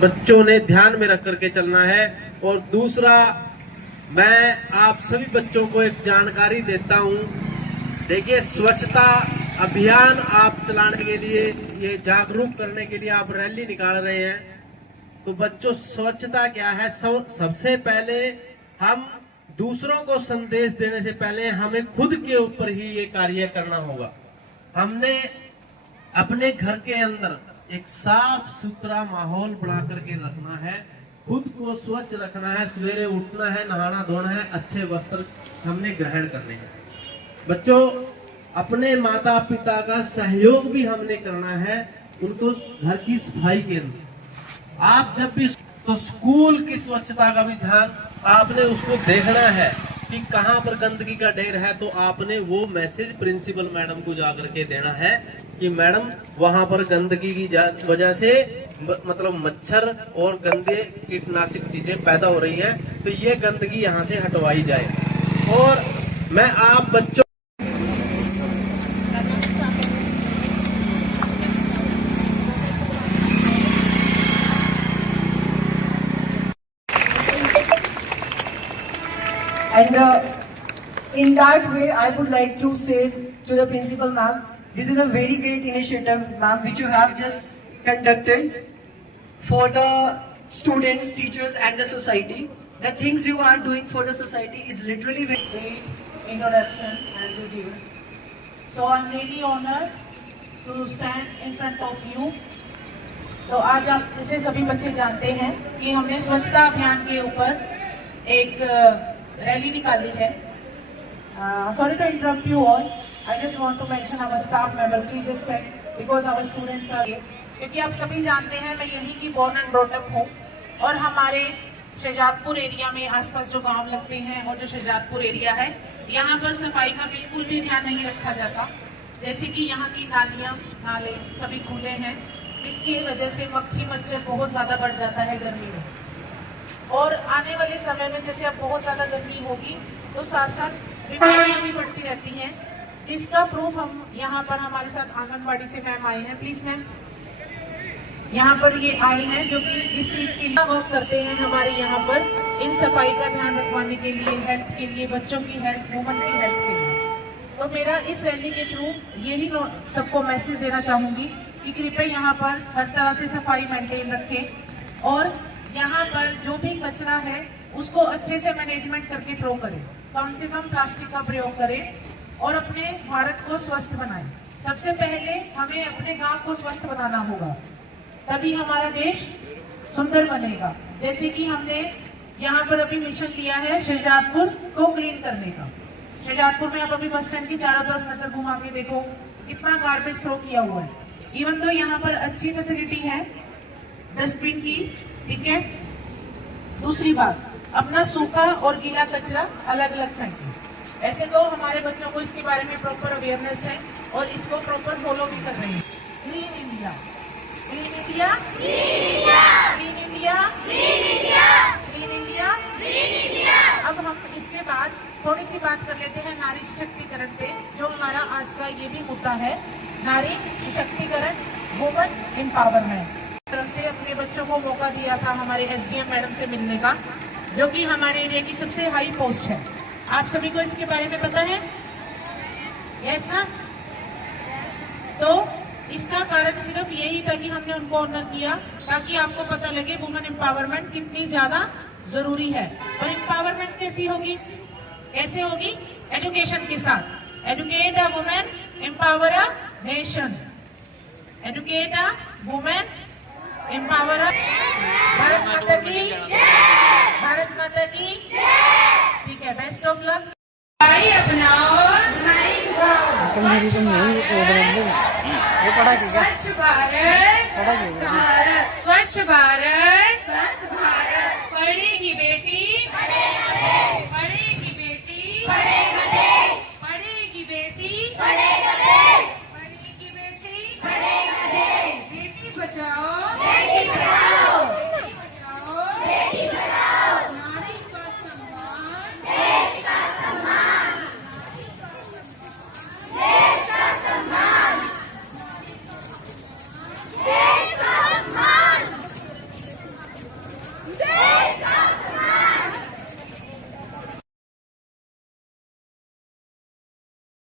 बच्चों ने ध्यान में रख करके चलना है। और दूसरा, मैं आप सभी बच्चों को एक जानकारी देता हूं। देखिए, स्वच्छता अभियान आप चलाने के लिए, ये जागरूक करने के लिए आप रैली निकाल रहे हैं। तो बच्चों, स्वच्छता क्या है? सबसे पहले हम दूसरों को संदेश देने से पहले हमें खुद के ऊपर ही ये कार्य करना होगा। हमने अपने घर के अंदर एक साफ सुथरा माहौल बना करके रखना है, खुद को स्वच्छ रखना है, सवेरे उठना है, नहाना धोना है, अच्छे वस्त्र हमने ग्रहण करने हैं। बच्चों, अपने माता पिता का सहयोग भी हमने करना है उनको घर की सफाई के अंदर। आप जब भी तो स्कूल की स्वच्छता का भी ध्यान आपने उसको देखना है कि कहाँ पर गंदगी का ढेर है। तो आपने वो मैसेज प्रिंसिपल मैडम को जाकर के देना है कि मैडम, वहां पर गंदगी की वजह से मतलब मच्छर और गंदे कीटनाशक चीजें पैदा हो रही है, तो ये गंदगी यहाँ से हटवाई जाए। और मैं आप बच्चों And in that way, I would like to say to the principal ma'am, this is a very great initiative, ma'am, which you have just conducted for the students, teachers, and the society. The things you are doing for the society is literally very great introduction as you given. So I'm really honored to stand in front of you. तो आज आप जैसे सभी बच्चे जानते हैं कि हमने स्वच्छता अभियान के ऊपर एक रैली निकाली है। Sorry to interrupt you all. I just want to mention our staff member. Please just check because our students are here. क्योंकि आप सभी जानते हैं मैं यहीं की born and brought up हूँ और हमारे शहजादपुर एरिया में आसपास जो गांव लगते हैं और जो शहजादपुर एरिया है, यहाँ पर सफाई का बिल्कुल भी ध्यान नहीं रखा जाता। जैसे कि यहाँ की नालियाँ, नाले सभी खुले हैं, जिसकी वजह से मक्खी मच्छर बहुत ज्यादा बढ़ जाता है गर्मी में। और आने वाले समय में जैसे अब बहुत ज्यादा गर्मी होगी तो साथ साथ बीमारियां भी बढ़ती रहती हैं, जिसका प्रूफ हम यहाँ पर हमारे साथ आंगनबाड़ी से मैम आई हैं। प्लीज मैम, यहाँ पर ये आई हैं जो कि इस चीज के लिए वर्क करते हैं हमारे यहाँ पर इन सफाई का ध्यान रखवाने के लिए, हेल्थ के लिए, बच्चों की हेल्थ, वुमन की हेल्थ के लिए। तो मेरा इस रैली के थ्रू यही सबको मैसेज देना चाहूंगी कि कृपया यहाँ पर हर तरह से सफाई मेंटेन रखें और यहाँ पर जो भी कचरा है उसको अच्छे से मैनेजमेंट करके थ्रो करें, कम से कम प्लास्टिक का प्रयोग करें और अपने भारत को स्वस्थ बनाएं। सबसे पहले हमें अपने गांव को स्वस्थ बनाना होगा, तभी हमारा देश सुंदर बनेगा। जैसे कि हमने यहाँ पर अभी मिशन लिया है शहजादपुर को क्लीन करने का। शहजादपुर में आप अभी बस स्टैंड की चारों तरफ नजर घुमा के देखो, कितना गार्बेज थ्रो किया हुआ है। इवन तो यहाँ पर अच्छी फैसिलिटी है डस्टबिन की, ठीक है। दूसरी बात, अपना सूखा और गीला कचरा अलग अलग फेंकें। ऐसे तो हमारे बच्चों को इसके बारे में प्रॉपर अवेयरनेस है और इसको प्रॉपर फॉलो भी कर रहे हैं। Clean India, clean India, clean India, clean India, clean India, clean India, clean India. अब हम इसके बाद थोड़ी सी बात कर लेते हैं नारी सशक्तिकरण पे, जो हमारा आज का ये भी मुद्दा है, नारी सशक्तिकरण, वुमन एम्पावरमेंट। तरफ से अपने बच्चों को मौका दिया था हमारे एसडीएम मैडम से मिलने का, जो कि हमारे एरिया की सबसे हाई पोस्ट है। आप सभी को इसके बारे में पता है? यस ना? तो इसका कारण सिर्फ यही था कि हमने उनको ऑनर किया ताकि आपको पता लगे वुमेन एम्पावरमेंट कितनी ज्यादा जरूरी है। और एम्पावरमेंट कैसी होगी? कैसे होगी? एजुकेशन के साथ। Educate a women, empower a nation. Educate a women, empower a. Bharat माता की, भारत माता की। ठीक है, बेस्ट ऑफ लक। अपनाओ, स्वच्छ भारत, भारत